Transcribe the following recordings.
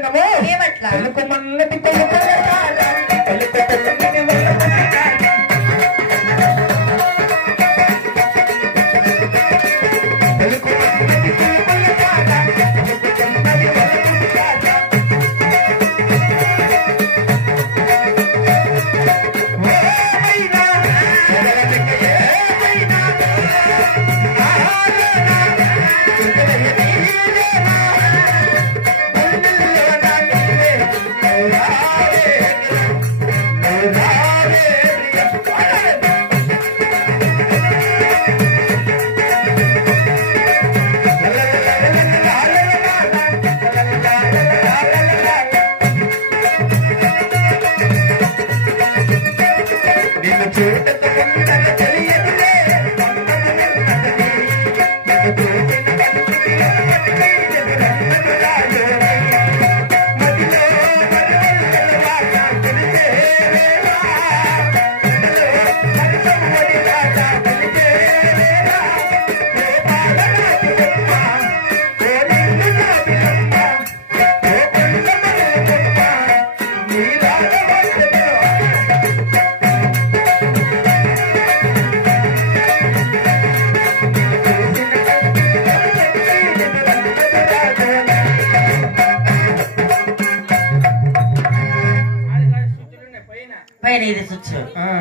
చెందము ఏమట్లా తెలుగు మన్నటి తెలుగు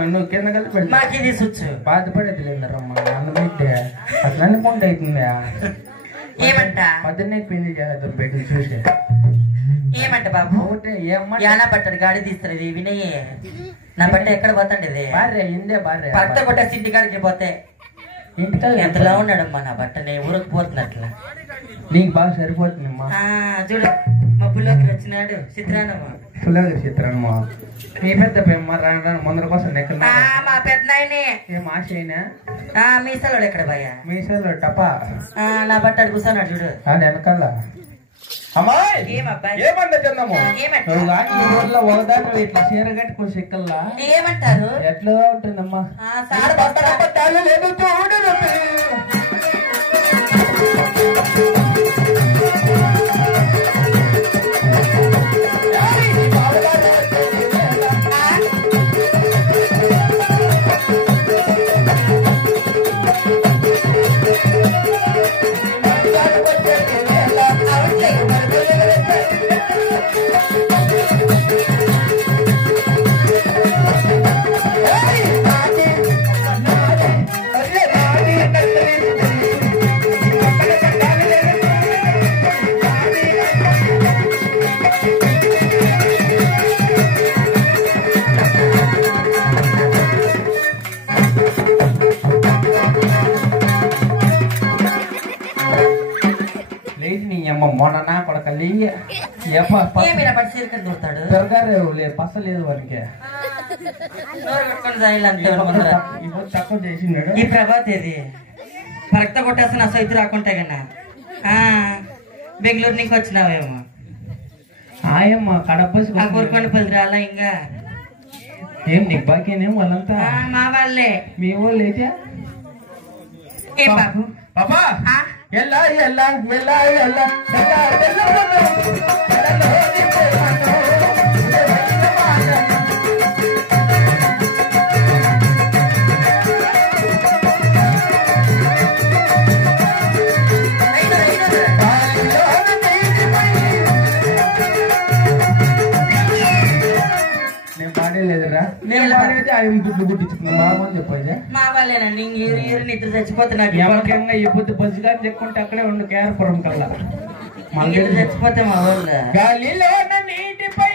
నువ్వు కింద కలిపి మాకు ఇది స్విచ్ బాధపడేది లేదమ్మా అన్నమైతే అట్లా అనుకుంటే అవుతుందా ఏమంట పొద్దున్నే పెళ్లి చేద్దాం పెట్టి చూసి ఏమంట బాబు ఎలా పట్టాడు గాడి తీస్తుంది వినయ్ నా బట్ట ఎక్కడ పోతాండి భార్య ఇందే భార్య పట్ట కొట్ట సిట్టి కాడికి పోతే ఇంటికా ఎంతలా ఉన్నాడమ్మా నా బట్టని ఊరకు పోతున్నట్లా నీకు బాగా సరిపోతుంది అమ్మా చూడు మబ్బులోకి వచ్చినాడు చిత్రాన్నమ్మా పుల్లగా చిత్రాన్నమ్మా నీ పెద్ద ముందర కోసం మా పెద్ద ఏం ఆశ అయినా మీసాలో ఎక్కడ భయ్యా మీసాలో టపా నా బట్టాడు కూర్చున్నాడు చూడు వెనకాల అమ్మాయి ఏమన్నా తిన్నాము ఊర్లో ఒకదాకా ఇట్లా చీర కట్టుకుని సిక్కల్లా ఏమంటారు ఎట్లా ఉంటుందమ్మా లేదు చూడు మొన్న కొడక లేదు పస లేదు వానికి తక్కువ చేసినాడు ఈ ప్రభాత్ ఏది కరెక్ట్ కొట్టేస్తే నా సైతు రాకుంటే కన్నా బెంగళూరు నుంచి వచ్చినావేమో ఆయమ్మ కడప కోరుకొండపల్లి రాలా ఇంకా ఏం నీకు బాకేనేం వాళ్ళంతా మా వాళ్ళే మీ వాళ్ళు అయితే ఏ బాబు పాపా ఎలా ఎలా ఎలా ఎలా నేను పాడేలేదురా నేను పాడేది ఆయన దుడ్డు గుట్టించుకున్నా బాగుంది చెప్పేది మా వాళ్ళేనండి నిద్ర చచ్చిపోతున్నా ఎవరికైనా ఎప్పుడు బస్సుగా చెక్కుంటే అక్కడే ఉండు కేరపురం కల్లా మళ్ళీ చచ్చిపోతే మా వాళ్ళు గాలిలో నీటిపై